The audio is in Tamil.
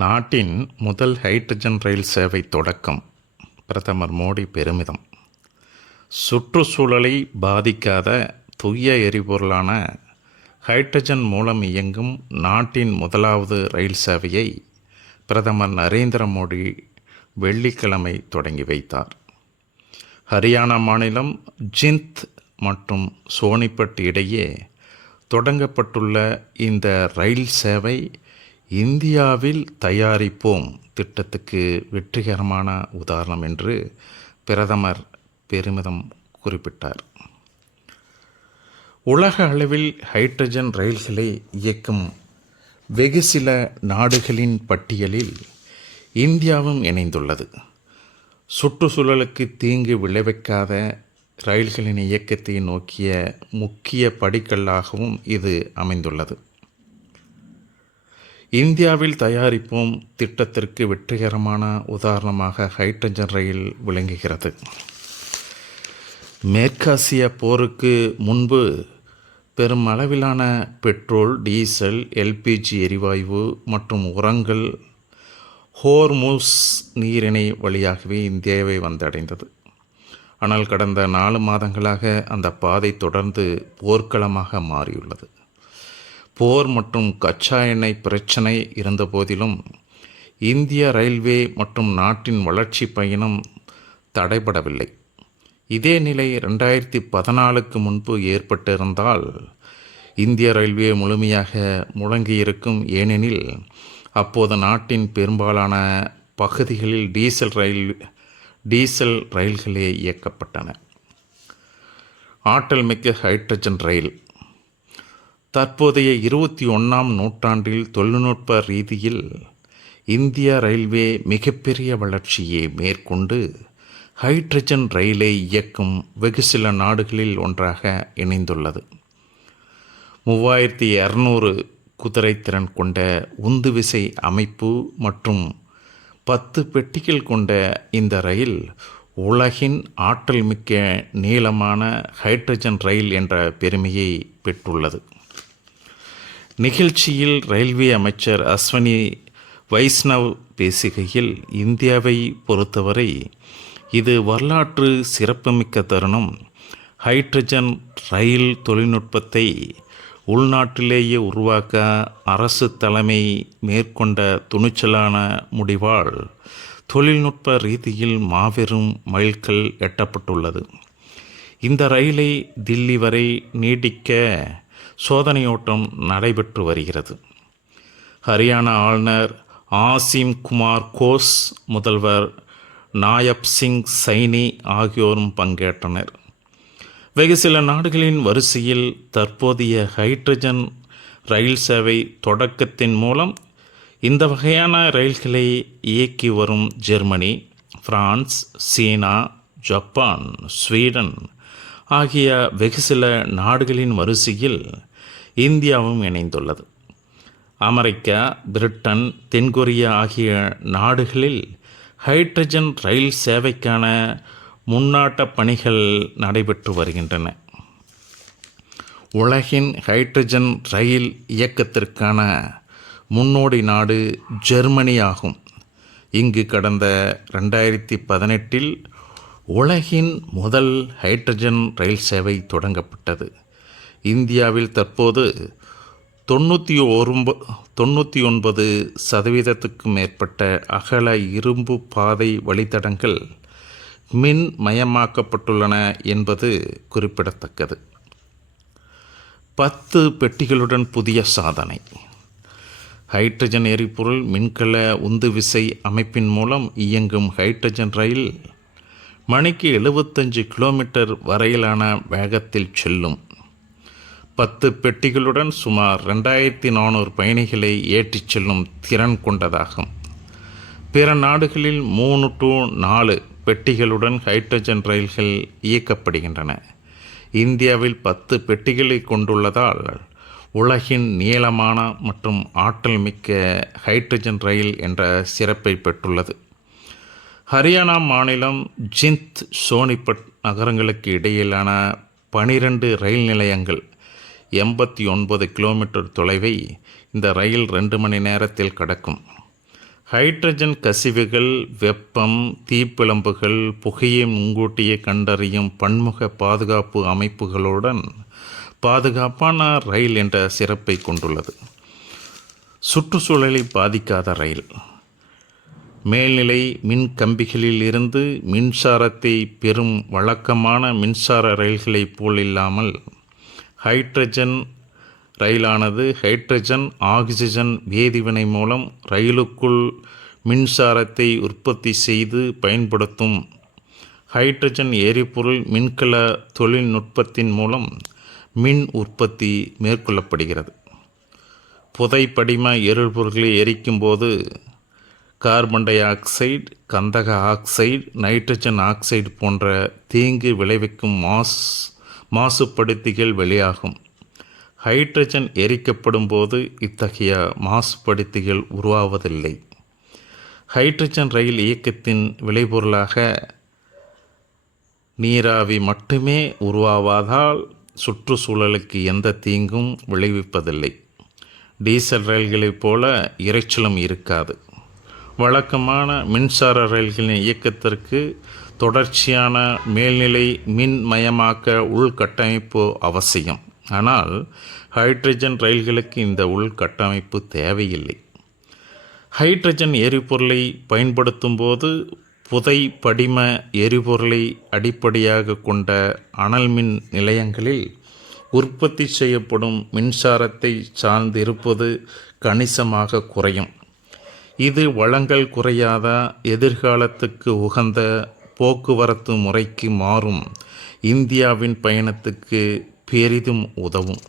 நாட்டின் முதல் ஹைட்ரஜன் ரயில் சேவை தொடக்கம். பிரதமர் மோடி பெருமிதம். சுற்றுச்சூழலை பாதிக்காத தூய எரிபொருளான ஹைட்ரஜன் மூலம் இயங்கும் நாட்டின் முதலாவது ரயில் சேவையை பிரதமர் நரேந்திர மோடி வெள்ளிக்கிழமை தொடங்கி வைத்தார். ஹரியானா மாநிலம் ஜிந்த் மற்றும் சோனிபட் இடையே தொடங்கப்பட்டுள்ள இந்த ரயில் சேவை இந்தியாவில் தயாரிப்போம் திட்டத்துக்கு வெற்றிகரமான உதாரணம் என்று பிரதமர் பெருமிதம் குறிப்பிட்டார். உலக அளவில் ஹைட்ரஜன் ரயில்களை இயக்கும் வெகு சில நாடுகளின் பட்டியலில் இந்தியாவும் இணைந்துள்ளது. சுற்றுச்சூழலுக்கு தீங்கு விளைவிக்காத ரயில்களின் இயக்கத்தை நோக்கிய முக்கிய படிக்கல்லாகவும் இது அமைந்துள்ளது. இந்தியாவில் தயாரிப்போம் திட்டத்திற்கு வெற்றிகரமான உதாரணமாக ஹைட்ரஜன் ரயில் விளங்குகிறது. மேற்காசிய போருக்கு முன்பு பெரும் அளவிலான பெட்ரோல், டீசல், எல்பிஜி எரிவாயு மற்றும் உரங்கள் ஹோர்முஸ் நீரிணை வழியாகவே இந்தியாவை வந்தடைந்தது. ஆனால் கடந்த 4 மாதங்களாக அந்த பாதை தொடர்ந்து போர்க்களமாக மாறியுள்ளது. போர் மற்றும் கச்சா எண்ணெய் பிரச்சனை இருந்தபோதிலும் இந்திய ரயில்வே மற்றும் நாட்டின் வளர்ச்சி பயணம் தடைபடவில்லை. இதே நிலை 2014க்கு முன்பு ஏற்பட்டிருந்தால் இந்திய ரயில்வே முழுமையாக முடங்கியிருக்கும். ஏனெனில் அப்போது நாட்டின் பெரும்பாலான பகுதிகளில் டீசல் ரயில்களே இயக்கப்பட்டன. ஆற்றல் மிக்க ஹைட்ரஜன் ரயில் தற்போதைய 21ஆம் நூற்றாண்டில் தொழில்நுட்ப ரீதியில் இந்திய ரயில்வே மிகப்பெரிய வளர்ச்சியை மேற்கொண்டு ஹைட்ரஜன் ரயிலை இயக்கும் வெகு சில நாடுகளில் ஒன்றாக இணைந்துள்ளது. 3200 குதிரைத்திறன் கொண்ட உந்துவிசை அமைப்பு மற்றும் 10 பெட்டிகள் கொண்ட இந்த ரயில் உலகின் ஆற்றல் மிக்க நீளமான ஹைட்ரஜன் ரயில் என்ற பெருமையை பெற்றுள்ளது. நிகழ்ச்சியில் ரயில்வே அமைச்சர் அஸ்வினி வைஷ்ணவ் பேசுகையில், இந்தியாவை பொறுத்தவரை இது வரலாற்று சிறப்புமிக்க தருணம். ஹைட்ரஜன் ரயில் தொழில்நுட்பத்தை உள்நாட்டிலேயே உருவாக்க அரசு தலைமை மேற்கொண்ட துணிச்சலான முடிவால் தொழில்நுட்ப ரீதியில் மாபெரும் மைல்கல் எட்டப்பட்டுள்ளது. இந்த ரயிலை தில்லி வரை நீட்டிக்க சோதனையோட்டம் நடைபெற்று வருகிறது. ஹரியானா ஆளுநர் ஆசிம் குமார் கோஸ், முதல்வர் நாயப் சிங் சைனி ஆகியோரும் பங்கேற்றனர். வெகு சில நாடுகளின் வரிசையில் தற்போதைய ஹைட்ரஜன் ரயில் சேவை தொடக்கத்தின் மூலம் இந்த வகையான ரயில்களை இயக்கி வரும் ஜெர்மனி, பிரான்ஸ், சீனா, ஜப்பான், ஸ்வீடன் ஆகிய வெகு சில நாடுகளின் வரிசையில் இந்தியாவும் இணைந்துள்ளது. அமெரிக்கா, பிரிட்டன், தென்கொரியா ஆகிய நாடுகளில் ஹைட்ரஜன் ரயில் சேவைக்கான முன்னாட்ட பணிகள் நடைபெற்று வருகின்றன. உலகின் ஹைட்ரஜன் ரயில் இயக்கத்திற்கான முன்னோடி நாடு ஜெர்மனி ஆகும். இங்கு கடந்த 2018இல் உலகின் முதல் ஹைட்ரஜன் ரயில் சேவை தொடங்கப்பட்டது. இந்தியாவில் தற்போது 99% மேற்பட்ட அகல இரும்பு பாதை வழித்தடங்கள் மின் மயமாக்கப்பட்டுள்ளன என்பது குறிப்பிடத்தக்கது. 10 பெட்டிகளுடன் புதிய சாதனை. ஹைட்ரஜன் எரிபொருள் மின்கல உந்துவிசை அமைப்பின் மூலம் இயங்கும் ஹைட்ரஜன் ரயில் மணிக்கு 75 கிலோமீட்டர் வரையிலான வேகத்தில் செல்லும். 10 பெட்டிகளுடன் சுமார் 2400 பயணிகளை ஏற்றிச் செல்லும் திறன் கொண்டதாகும். பிற நாடுகளில் 3 to 4 பெட்டிகளுடன் ஹைட்ரஜன் ரயில்கள் இயக்கப்படுகின்றன. இந்தியாவில் 10 பெட்டிகளை கொண்டுள்ளதால் உலகின் நீளமான மற்றும் ஆற்றல் மிக்க ஹைட்ரஜன் ரயில் என்ற சிறப்பை பெற்றுள்ளது. ஹரியானா மாநிலம் ஜிந்த், சோனிபட் நகரங்களுக்கு இடையிலான 12 ரயில் நிலையங்கள் 89 கிலோமீட்டர் தொலைவை இந்த ரயில் 2 மணி நேரத்தில் கடக்கும். ஹைட்ரஜன் கசிவுகள், வெப்பம், தீப்பிழம்புகள், புகையை முன்கூட்டியே கண்டறியும் பன்முக பாதுகாப்பு அமைப்புகளுடன் பாதுகாப்பான ரயில் என்ற சிறப்பை கொண்டுள்ளது. சுற்றுச்சூழலை பாதிக்காத ரயில். மேல்நிலை மின் கம்பிகளில் இருந்து மின்சாரத்தை பெறும் வழக்கமான மின்சார ரயில்களைப் போல் இல்லாமல் ஹைட்ரஜன் ரயிலானது ஹைட்ரஜன் ஆக்சிஜன் வேதிவினை மூலம் ரயிலுக்குள் மின்சாரத்தை உற்பத்தி செய்து பயன்படுத்தும் ஹைட்ரஜன் எரிபொருள் மின்கல தொழில்நுட்பத்தின் மூலம் மின் உற்பத்தி மேற்கொள்ளப்படுகிறது. புதைப்படிம எரிபொருள்களை எரிக்கும்போது கார்பன் டை ஆக்சைடு, கந்தக ஆக்சைடு, நைட்ரஜன் ஆக்சைடு போன்ற தீங்கு விளைவிக்கும் மாசுபடுத்திகள் வெளியாகும். ஹைட்ரஜன் எரிக்கப்படும் போது இத்தகைய மாசுபடுத்திகள் உருவாவதில்லை. ஹைட்ரஜன் ரயில் இயக்கத்தின் விளைபொருளாக நீராவி மட்டுமே உருவாவதால் சுற்றுச்சூழலுக்கு எந்த தீங்கும் விளைவிப்பதில்லை. டீசல் ரயில்களைப் போல இரைச்சலும் இருக்காது. வழக்கமான மின்சார ரயில்களின் இயக்கத்திற்கு தொடர்ச்சியான மேல்நிலை மின்மயமாக்க உள்கட்டமைப்பு அவசியம். ஆனால் ஹைட்ரஜன் ரயில்களுக்கு இந்த உள்கட்டமைப்பு தேவையில்லை. ஹைட்ரஜன் எரிபொருளை பயன்படுத்தும் போது புதை படிம எரிபொருளை அடிப்படையாக கொண்ட அனல் மின் நிலையங்களில் உற்பத்தி செய்யப்படும் மின்சாரத்தை சார்ந்திருப்பது கணிசமாக குறையும். இது வளங்கள் குறையாத எதிர்காலத்துக்கு உகந்த போக்குவரத்து முறைக்கு மாறும் இந்தியாவின் பயணத்துக்கு பெரிதும் உதவும்.